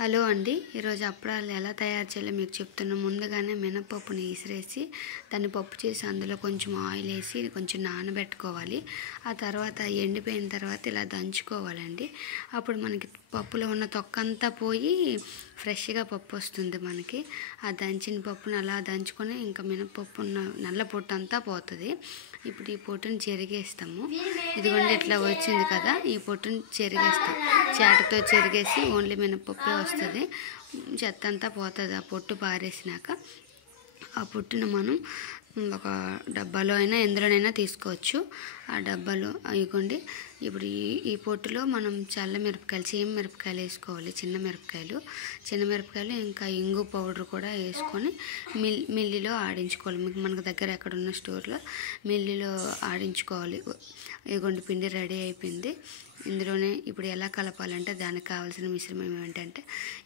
Hello అండి, ఈరోజు అప్పడాలు ఎలా తయారు చేయాలో మీకు చెప్తున్నా. ముందుగానే మినపప్పుని ఇసిరేసి దాన్ని పప్పు చేసి అందులో కొంచెం ఆయిల్ వేసి కొంచెం నానబెట్టుకోవాలి. ఆ తర్వాత ఎండిపోయిన తర్వాత ఇలా దంచుకోవాలండి. అప్పుడు మనకి పప్పులో ఉన్న తొక్కంతా పోయి ఫ్రెష్గా పప్పు వస్తుంది మనకి. ఆ దంచిన పప్పుని అలా దంచుకొని ఇంకా మినపప్పు ఉన్న నల్ల పొట్టు అంతా పోతుంది. ఇప్పుడు ఈ పొట్టుని చెరిగేస్తాము. ఇదిగోండి ఇట్లా వచ్చింది కదా, ఈ పొట్టుని చెరిగేస్తాం. చేటతో చెరిగేసి ఓన్లీ మినపప్పే వస్తుంది, చెత్త అంతా పోతుంది. ఆ పొట్టు పారేసినాక ఆ పొట్టును మనం ఒక డబ్బాలో అయినా ఎందులోనైనా తీసుకోవచ్చు. ఆ డబ్బాలో ఇవ్వండి. ఇప్పుడు ఈ పొట్టులో మనం చల్ల మిరపకాయలు, చీమ మిరపకాయలు వేసుకోవాలి. చిన్న మిరపకాయలు ఇంకా ఇంగు పౌడర్ కూడా వేసుకొని మిల్లిలో ఆడించుకోవాలి. మనకు దగ్గర ఎక్కడున్న స్టోర్లో మిల్లిలో ఆడించుకోవాలి. ఇదిగోండి పిండి రెడీ అయిపోయింది. ఇందులోనే ఇప్పుడు ఎలా కలపాలంటే దానికి కావాల్సిన మిశ్రమం ఏమిటంటే,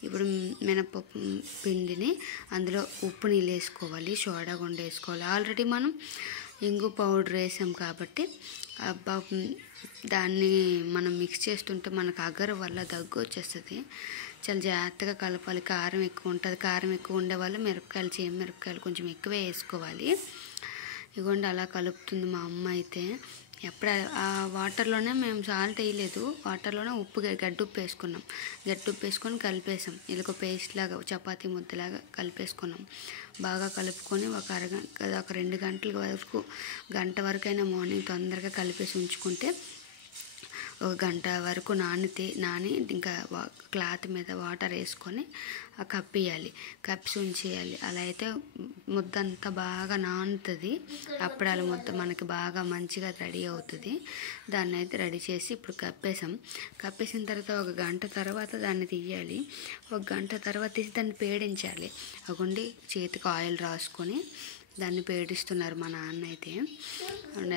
ఇప్పుడు మినపప్పు పిండిని అందులో ఉప్పు నీళ్ళు వేసుకోవాలి, సోడా గుండ వేసుకోవాలి. ఆల్రెడీ మనం ఇంగు పౌడర్ వేసాం కాబట్టి దాన్ని మనం మిక్స్ చేస్తుంటే మనకు అగరు వల్ల దగ్గు వచ్చేస్తుంది. చాలా జాగ్రత్తగా కలపాలి. కారం ఎక్కువ ఉంటుంది. కారం ఎక్కువ ఉండే వాళ్ళు చీమ మిరపకాయలు కొంచెం ఎక్కువే వేసుకోవాలి. ఇదిగోండి అలా కలుపుతుంది మా అమ్మ అయితే. ఎప్పుడు ఆ వాటర్లోనే మేము సాల్ట్ వేయలేదు, వాటర్లోనే గడ్డుప్పు వేసుకున్నాం. గడ్డుప్పు వేసుకొని కలిపేసాం. ఇలా ఒక పేస్ట్ లాగా, చపాతీ ముద్దలాగా కలిపేసుకున్నాం. బాగా కలుపుకొని ఒక 2 గంట వరకైనా మార్నింగ్ తొందరగా కలిపేసి ఉంచుకుంటే 1 గంట వరకు నాని ఇంకా క్లాత్ మీద వాటర్ వేసుకొని కప్పేయాలి. కప్పి ఉంచేయాలి. అలా అయితే ముద్దంతా బాగా నానుతుంది. అప్పడాల ముద్ద మనకి బాగా మంచిగా రెడీ అవుతుంది. దాన్ని అయితే రెడీ చేసి ఇప్పుడు కప్పేసిన తర్వాత 1 గంట తర్వాత దాన్ని తీయాలి. 1 గంట తర్వాత తీసి దాన్ని పేడించాలి. అగుండి చేతికి ఆయిల్ రాసుకొని దాన్ని పేడిస్తున్నారు మా నాన్న అయితే.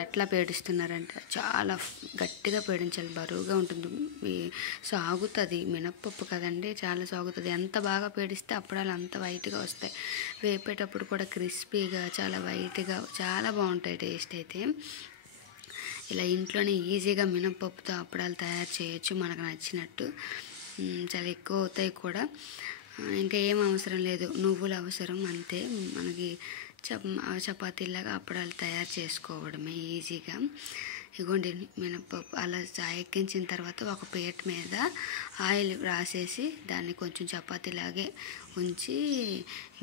ఎట్లా పేడిస్తున్నారంటే చాలా గట్టిగా పేడించాలి, బరువుగా ఉంటుంది, సాగుతుంది. మినప్పప్పు కదండి, చాలా సాగుతుంది. ఎంత బాగా పేడిస్తే అప్పడాలు అంత వైట్గా వస్తాయి. వేపేటప్పుడు కూడా క్రిస్పీగా చాలా వైట్గా చాలా బాగుంటాయి టేస్ట్ అయితే. ఇలా ఇంట్లోనే ఈజీగా మినప్పప్పుతో అప్పడాలు తయారు చేయొచ్చు మనకు నచ్చినట్టు. చాలా ఎక్కువ అవుతాయి కూడా. ఇంకా ఏం అవసరం లేదు, నువ్వులు అవసరం అంతే. మనకి చపాతీలాగా అప్పడాలు తయారు చేసుకోవడమే ఈజీగా. ఇగోండి మినపప్పు అలా ఎక్కించిన తర్వాత ఒక ప్లేట్ మీద ఆయిల్ రాసేసి దాన్ని కొంచెం చపాతీలాగే ఉంచి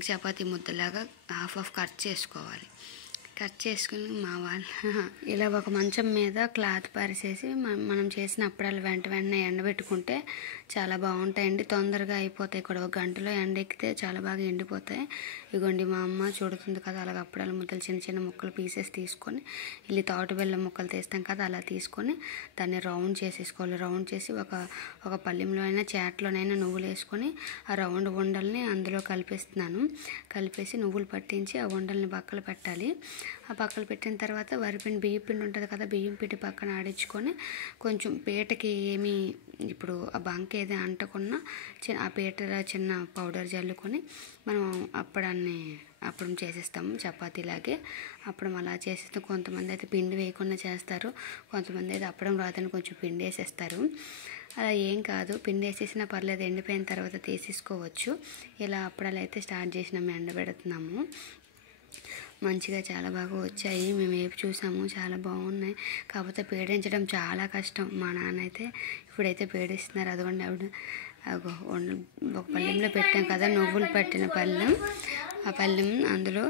చపాతీ ముద్దలాగా హాఫ్ కట్ చేసుకోవాలి. కట్ చేసుకుని మా వాళ్ళు ఇలా ఒక మంచం మీద క్లాత్ పరిసేసి మనం చేసిన అప్పడాలు వెంటనే ఎండబెట్టుకుంటే చాలా బాగుంటాయండి. తొందరగా అయిపోతాయి కూడా. 1 గంటలో ఎండెక్కితే చాలా బాగా ఎండిపోతాయి. ఇగోండి మా అమ్మ చూడుతుంది కదా, అలాగ అప్పడాల ముద్దలు చిన్న చిన్న ముక్కలు పీసెస్ తీసుకొని, ఇల్లి తాటు బెల్లం ముక్కలు తీస్తాం కదా, అలా తీసుకొని దాన్ని రౌండ్ చేసేసుకోవాలి. రౌండ్ చేసి ఒక పళ్ళెంలో అయినా చేటలోనైనా నువ్వులు వేసుకొని ఆ రౌండ్ ఉండల్ని అందులో కలిపేసి నువ్వులు పట్టించి ఆ ఉండల్ని పక్కన పెట్టాలి. ఆ పక్కన పెట్టిన తర్వాత వరిపిండి, బియ్యం పిండి ఉంటుంది కదా, బియ్యం పిండి పక్కన ఆడించుకొని కొంచెం పీటకి ఏమి ఇప్పుడు ఆ బంక ఏది అంటకున్నా ఆ పీట చిన్న పౌడర్ జల్లుకొని మనం అప్పడం చేసేస్తాము చపాతీలాగే. అప్పడం అలా చేసేస్తే కొంతమంది అయితే పిండి వేయకుండా చేస్తారు, కొంతమంది అయితే అప్పడం రాదని కొంచెం పిండి వేసేస్తారు. అలా ఏం కాదు, పిండి వేసేసినా పర్లేదు, ఎండిపోయిన తర్వాత తీసేసుకోవచ్చు. ఇలా అప్పడాలు అయితే స్టార్ట్ చేసినాము, ఎండబెడుతున్నాము. మంచిగా చాలా బాగా వచ్చాయి. మేము ఏవి చూసాము, చాలా బాగున్నాయి. కాకపోతే పేడించడం చాలా కష్టం. మా నాన్న అయితే ఇప్పుడైతే పేడిస్తున్నారు. అదిగోండి ఒక పళ్ళెంలో పెట్టాం కదా, నువ్వులు పట్టిన పళ్ళెం. ఆ పళ్ళెం అందులో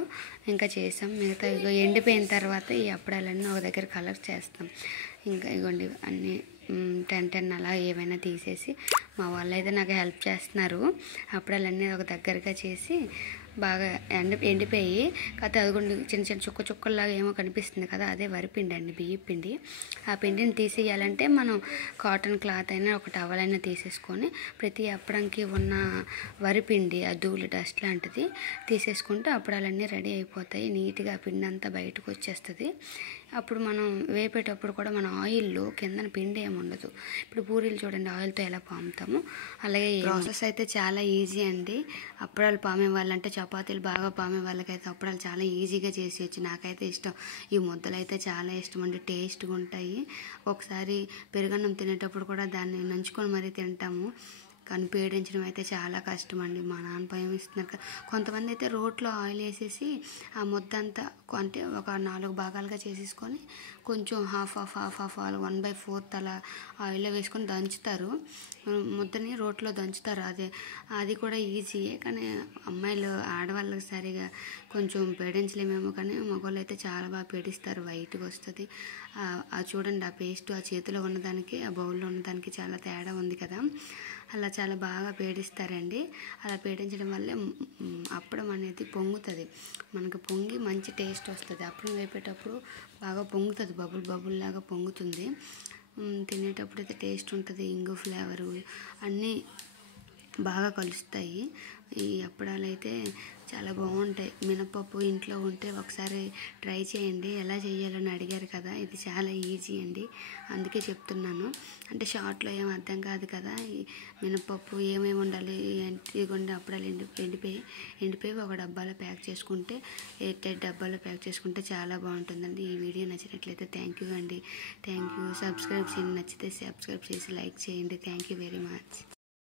ఇంకా చేసాం. మిగతా ఎండిపోయిన తర్వాత ఈ అప్పడాలన్నీ ఒక దగ్గర కలర్ చేస్తాం. ఇంకా ఇగోండి అన్నీ 10 అలా ఏవైనా తీసేసి మా వాళ్ళు అయితే నాకు హెల్ప్ చేస్తున్నారు. అప్పడాలన్నీ ఒక దగ్గరగా చేసి బాగా ఎండిపోయి కాకపోతే అదిగోండి చిన్న చిన్న చుక్కల్లాగా ఏమో కనిపిస్తుంది కదా, అదే వరిపిండి అండి, బియ్యం పిండి. ఆ పిండిని తీసేయాలంటే మనం కాటన్ క్లాత్ అయినా ఒక టవల్ అయినా తీసేసుకొని ప్రతి అప్పడంకి ఉన్న వరిపిండి ఆ ధూళి డస్ట్ లాంటిది తీసేసుకుంటే అప్పడాలన్నీ రెడీ అయిపోతాయి. నీట్గా పిండి అంతా బయటకు వచ్చేస్తుంది. అప్పుడు మనం వేపేటప్పుడు కూడా మన ఆయిల్లో కిందన పిండి ఏమి ఉండదు. ఇప్పుడు పూరీలు చూడండి ఆయిల్తో ఎలా పాముతాము, అలాగే ప్రాసెస్ అయితే చాలా ఈజీ అండి. అప్పడాలు పామే వాళ్ళంటే, చపాతీలు బాగా పామే వాళ్ళకైతే అప్పడాలు చాలా ఈజీగా చేసేయచ్చు. నాకైతే ఇష్టం. ఈ ముద్దలు అయితే చాలా ఇష్టం అండి, టేస్ట్గా ఉంటాయి. ఒకసారి పెరుగన్నం తినేటప్పుడు కూడా దాన్ని నంచుకొని మరీ తింటాము. కానీ పేడించడం అయితే చాలా కష్టం అండి. మా నాన్న భయం ఇస్తున్నారు. కొంతమంది అయితే రోట్లో ఆయిల్ వేసేసి ఆ ముద్ద అంతా అంటే ఒక 4 భాగాలుగా చేసేసుకొని కొంచెం హాఫ్ 1/4 అలా ఆయిల్లో వేసుకొని దంచుతారు. ముద్దని రోట్లో దంచుతారు. అది కూడా ఈజీయే. కానీ అమ్మాయిలు ఆడవాళ్ళకి సరిగా కొంచెం పేడించలేమేమో, కానీ మగవాళ్ళు అయితే చాలా బాగా పేడిస్తారు. వైట్గా వస్తుంది. అది చూడండి, ఆ పేస్ట్ ఆ చేతిలో ఉన్నదానికి ఆ బౌల్లో ఉన్నదానికి చాలా తేడా ఉంది కదా. అలా చాలా బాగా పేడిస్తారండి. అలా పేడించడం వల్లే అప్పడం అనేది పొంగుతుంది. మనకు పొంగి మంచి టేస్ట్ వస్తుంది. అప్పడం వేపేటప్పుడు బాగా పొంగుతుంది, బబుల్ లాగా పొంగుతుంది. తినేటప్పుడు అయితే టేస్ట్ ఉంటుంది. ఇంగు ఫ్లేవరు అన్నీ బాగా కలుస్తాయి. ఈ అప్పడాలు అయితే చాలా బాగుంటాయి. మినపప్పు ఇంట్లో ఉంటే ఒకసారి ట్రై చేయండి. ఎలా చేయాలని అడిగారు కదా, ఇది చాలా ఈజీ అండి, అందుకే చెప్తున్నాను. అంటే షార్ట్లో ఏం అర్థం కాదు కదా. ఈ మినపప్పు ఏమేమి ఉండాలి, ఇదిగోండి అప్పడాలు ఎండిపోయి ఒక డబ్బాలో ప్యాక్ చేసుకుంటే, ఎయిట్ డబ్బాలో ప్యాక్ చేసుకుంటే చాలా బాగుంటుందండి. ఈ వీడియో నచ్చినట్లయితే థ్యాంక్ యూ అండి. Thank you. సబ్స్క్రైబ్ చేయండి. నచ్చితే సబ్స్క్రైబ్ చేసి లైక్ చేయండి. Thank you very much.